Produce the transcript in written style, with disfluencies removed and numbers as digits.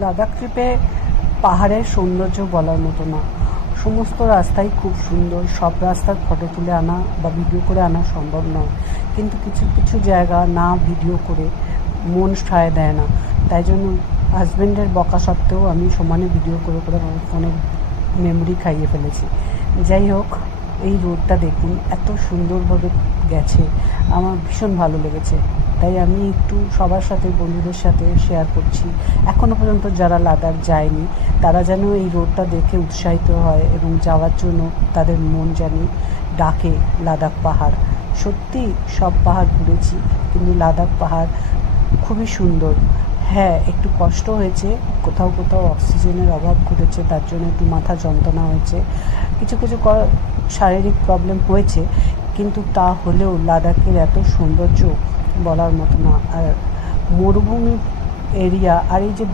লাদাখ ট্রিপে পাহাড়ের সৌন্দর্য বলার মতো না। সমস্ত রাস্তাই খুব সুন্দর, সব রাস্তার ফটো তুলে আনা বা ভিডিও করে আনা সম্ভব নয়, কিন্তু কিছু কিছু জায়গা না ভিডিও করে মন সায় দেয় না। তাই জন্য হাজব্যান্ডের বকা সত্ত্বেও আমি সমানে ভিডিও করে করে আমার ফোনের মেমোরি খাইয়ে ফেলেছি। যাই হোক, এই রোডটা দেখুন, এত সুন্দরভাবে গেছে, আমার ভীষণ ভালো লেগেছে। তাই আমি একটু সবার সাথে, বন্ধুদের সাথে শেয়ার করছি। এখনও পর্যন্ত যারা লাদাখ যায়নি তারা যেন এই রোডটা দেখে উৎসাহিত হয় এবং যাওয়ার জন্য তাদের মন জানি ডাকে। লাদাখ পাহাড় সত্যি, সব পাহাড় ঘুরেছি, কিন্তু লাদাখ পাহাড় খুবই সুন্দর। হ্যাঁ, একটু কষ্ট হয়েছে, কোথাও কোথাও অক্সিজেনের অভাব ঘটেছে, তার জন্য একটু মাথা যন্ত্রণা হয়েছে, কিছু কিছু শারীরিক প্রবলেম হয়েছে, কিন্তু তা হলেও লাদাখের এত সৌন্দর্য বলার মতো না। আর মরুভূমি এরিয়া, আর এই যে